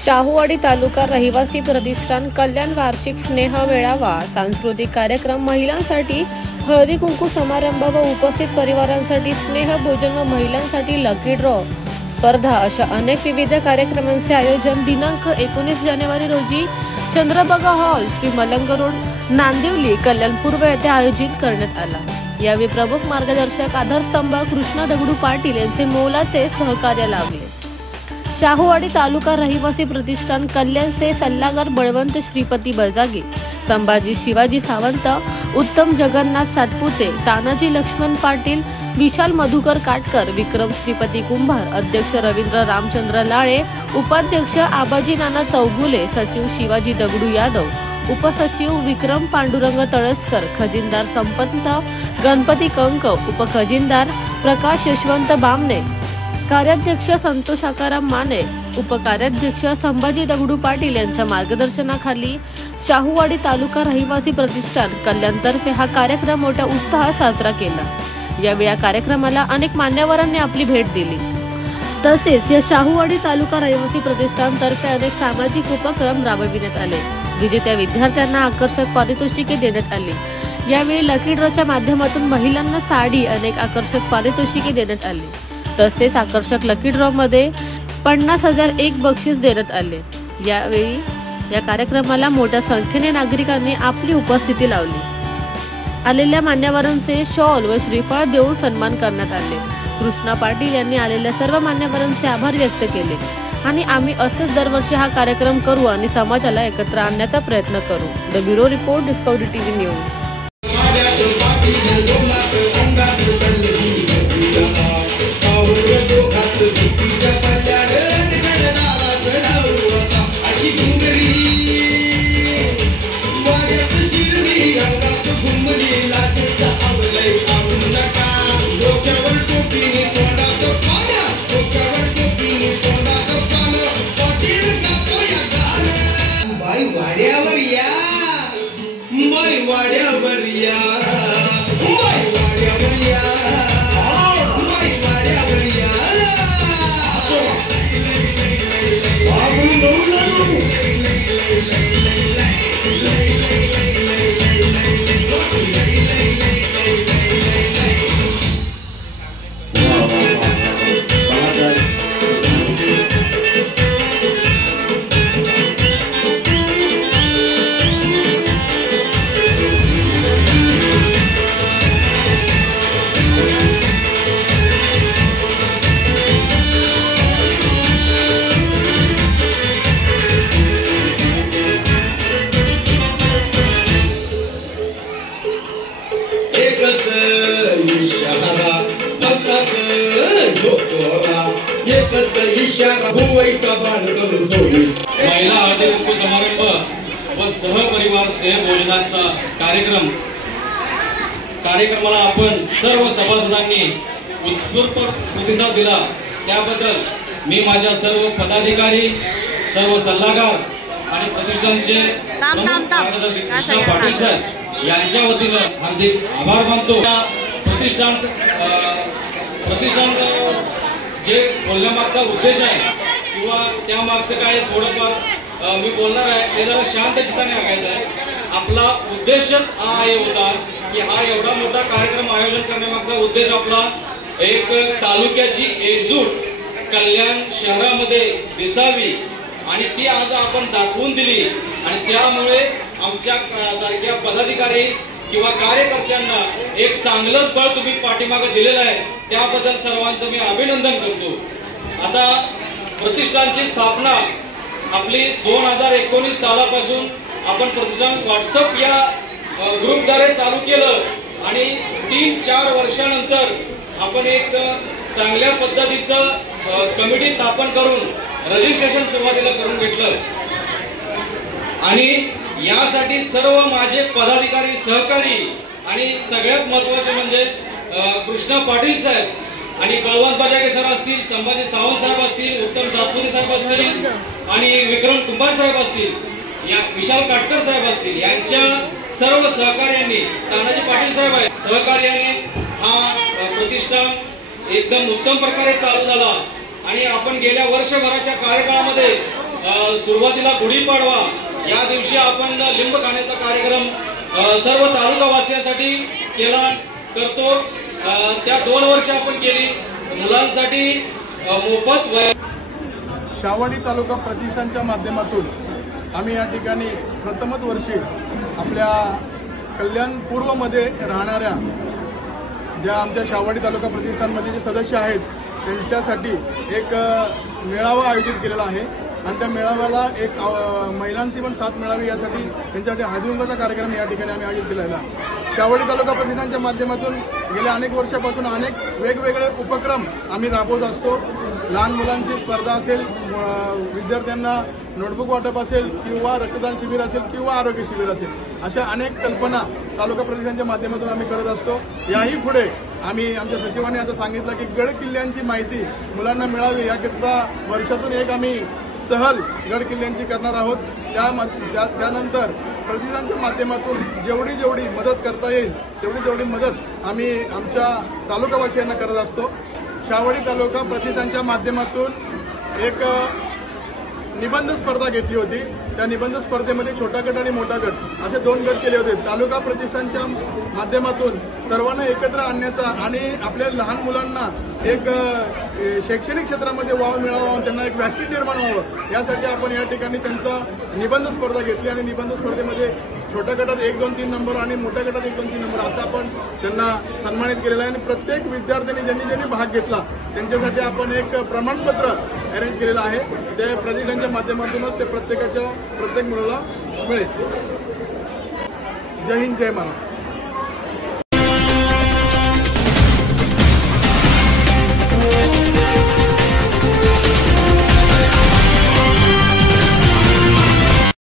शाहूवाडी तालुका रहिवासी प्रतिष्ठान कल्याण वार्षिक स्नेह मेळावा, सांस्कृतिक कार्यक्रम, महिलांसाठी हळदी कुंकू समारंभ व उपस्थित परिवारांसाठी स्नेह भोजन व महिलांसाठी लकी ड्रॉ स्पर्धा अशा अनेक विविध कार्यक्रमांचे आयोजन दिनांक 19 जानेवारी रोजी चंद्रभागा हॉल, श्री मलंग रोड, नांदिवली, कल्याण पूर्व येथे आयोजित करण्यात आला। यावेळी प्रमुख मार्गदर्शक आधारस्तंभ कृष्णा दगडू पाटील यांचे मोलाचे सहकार्य लाभले। शाहूवाडी तालुका रहिवासी प्रतिष्ठान कल्याणचे सल्लागार बळवंत श्रीपती बजागे, संभाजी शिवाजी सावंत, उत्तम जगन्नाथ सातपुते, तानाजी लक्ष्मण पाटील, विशाल मधुकर काटकर, विक्रम श्रीपती कुंभार, अध्यक्ष रवींद्र रामचंद्र लाळे, उपाध्यक्ष आबाजी नाना चौगुले, सचिव शिवाजी दगडू यादव, उपसचिव विक्रम पांडुरंग तळसकर, खजिनदार संपत गणपती कंक, उपखजिनदार प्रकाश यशवंत बामणे, कार्याध्यक्ष संतोष आकाराम माने, उपकार्याध्यक्ष संभाजी दगडू पाटील यांच्या मार्गदर्शनाखाली शाहूवाडी तालुका रहिवासी प्रतिष्ठान कल्याणतर्फे हा कार्यक्रम मोठ्या उत्साहात साजरा केला। यावेळी या कार्यक्रमाला अनेक मान्यवरांनी आपली भेट दिली। तसेच या शाहूवाडी तालुका रहिवासी प्रतिष्ठान तर्फे अनेक सामाजिक उपक्रम राबविण्यात आले। विजेत्या विद्यार्थ्यांना आकर्षक पारितोषिके देण्यात आली। यावेळी लकी ड्रॉच्या माध्यमातून महिलांना साडी, अनेक आकर्षक पारितोषिके देण्यात आली। तसेच आकर्षक लकी ड्रॉ मध्ये 50,000 एक बक्षीस देण्यात आले। यावेळी या कार्यक्रमाला मोठ्या संख्येने नागरिकांनी आपली उपस्थिती लावली। आलेल्या मान्यवरांचे शॉल व श्रीफळ देऊन सन्मान करण्यात आले। कृष्णा पाटील यांनी आलेल्या सर्व मान्यवरांचे आभार व्यक्त केले आणि आम्ही असेच दरवर्षी हा कार्यक्रम करू आणि समाजाला एकत्र आणण्याचा प्रयत्न करू। The bureau report, discovery TV news. महिला हळदी कुंकू समारंभ व सहपरिवार स्नेह भोजनाचा कार्यक्रमाला आपण सर्व सभासदांनी उत्स्फूर्त प्रतिसाद दिला। त्याबद्दल मी माझ्या सर्व पदाधिकारी, सर्व सल्लागार आणि प्रतिष्ठानचे मार्गदर्शक कृष्णा पाटील साहेब यांच्या वतीनं हार्दिक आभार मानतो। प्रतिष्ठान जे बोलण्यामागचा उद्देश आहे किंवा त्यामागचं काय थोडंफार मी बोलणार आहे ते जरा शांत चित्ताने ऐकायचं आहे। आपला उद्देशच हा होता की हा एवढा मोठा कार्यक्रम आयोजन करण्यामागचा उद्देश आपला एक तालुक्याची एकजूट कल्याण शहरामध्ये दिसावी आणि ती आज आपण दाखवून दिली आणि त्यामुळे आमच्या सारख्या पदाधिकारी किंवा कार्यकर्त्यांना एक चांगलंच बळ तुम्ही पाठीमागे दिलेलं आहे, त्याबद्दल सर्वांचं मी अभिनंदन करतो। आता प्रतिष्ठानची स्थापना आपली 2019 सालापासून आपण प्रतिष्ठान व्हॉट्सअप या ग्रुपद्वारे चालू केलं आणि 3-4 वर्षानंतर आपण एक चांगल्या पद्धतीचं कमिटी स्थापन करून रजिस्ट्रेशन सुरुवातीला करून घेतलं आणि यासाठी सर्व माझे पदाधिकारी, सहकारी आणि सगळ्यात महत्त्वाचे म्हणजे कृष्णा पाटील साहेब आणि बळवंत बजागे सर असतील, संभाजी सावंत साहेब असतील, उत्तम सातपुते साहेब असतील आणि विक्रम कुंभार साहेब असतील, या विशाल काटकर साहेब असतील, यांच्या सर्व सहकार्यांनी, तानाजी पाटील साहेब आहेत सहकार्याने हा प्रतिष्ठान एकदम उत्तम प्रकारे चालू झाला आणि आपण गेल्या वर्षभराच्या कार्यकाळामध्ये सुरुवातीला गुढीपाडवा या दिवशी आपण लिंब खाण्याचा कार्यक्रम सर्व तालुकावासियांसाठी केला करतो। त्या 2 वर्ष आपण केली मुलांसाठी मोफत शावडी तालुका प्रतिष्ठानच्या माध्यमातून आम्ही या ठिकाणी प्रथमच वर्षी आपल्या कल्याण पूर्वमध्ये राहणाऱ्या ज्या आमच्या शावडी तालुका प्रतिष्ठानमध्ये जे सदस्य आहेत त्यांच्यासाठी एक मेळावा आयोजित केलेला आहे आणि त्या मेळाव्याला एक महिलांची पण साथ मिळावी यासाठी त्यांच्यासाठी हळदीकुंकवाचा कार्यक्रम या ठिकाणी आम्ही आयोजित केलेला आहे। शावडी तालुका प्रतिष्ठानच्या माध्यमातून गेल्या अनेक वर्षापासून अनेक वेगवेगळे उपक्रम आम्ही राबवत असतो। लहान मुलांची स्पर्धा असेल, विद्यार्थ्यांना नोटबुक वाटप असेल किंवा रक्तदान शिबिर असेल किंवा आरोग्य शिबिर असेल, अशा अनेक कल्पना तालुका प्रतिष्ठानच्या माध्यमातून आम्ही करत असतो। याही पुढे आम्ही आमच्या सचिवांनी आता सांगितलं की गड किल्ल्यांची माहिती मुलांना मिळावी याकरिता वर्षातून एक आम्ही सहल गड किल्ल्यांची करणार आहोत। त्यानंतर प्रतिष्ठानच्या माध्यमातून जेवढी मदत करता येईल तेवढी मदत आम्ही आमच्या तालुकावासियांना करत असतो। शावडी तालुका प्रतिष्ठानच्या माध्यमातून एक निबंध स्पर्धा घेतली होती। त्या निबंध स्पर्धेमध्ये छोटा गट आणि मोठा गट असे 2 गट केले होते। तालुका प्रतिष्ठानच्या माध्यमातून सर्वांना एकत्र आणण्याचा आणि आपल्या लहान मुलांना एक शैक्षणिक क्षेत्रामध्ये वाव मिळावा, त्यांना एक व्यासपीठ निर्माण व्हावं यासाठी आपण या ठिकाणी त्यांचा निबंध स्पर्धा घेतली आणि निबंध स्पर्धेमध्ये छोट्या गटात 1, 2, 3 नंबर आणि मोठ्या गटात 1, 2, 3 नंबर असं आपण त्यांना सन्मानित केलेलं आहे आणि प्रत्येक विद्यार्थ्यांनी ज्यांनी भाग घेतला त्यांच्यासाठी आपण एक प्रमाणपत्र अरेंज केलेलं आहे। ते प्रतिष्ठानच्या माध्यमातूनच ते प्रत्येक मुलाला मिळेल। जय हिंद, जय महाराष्ट्र।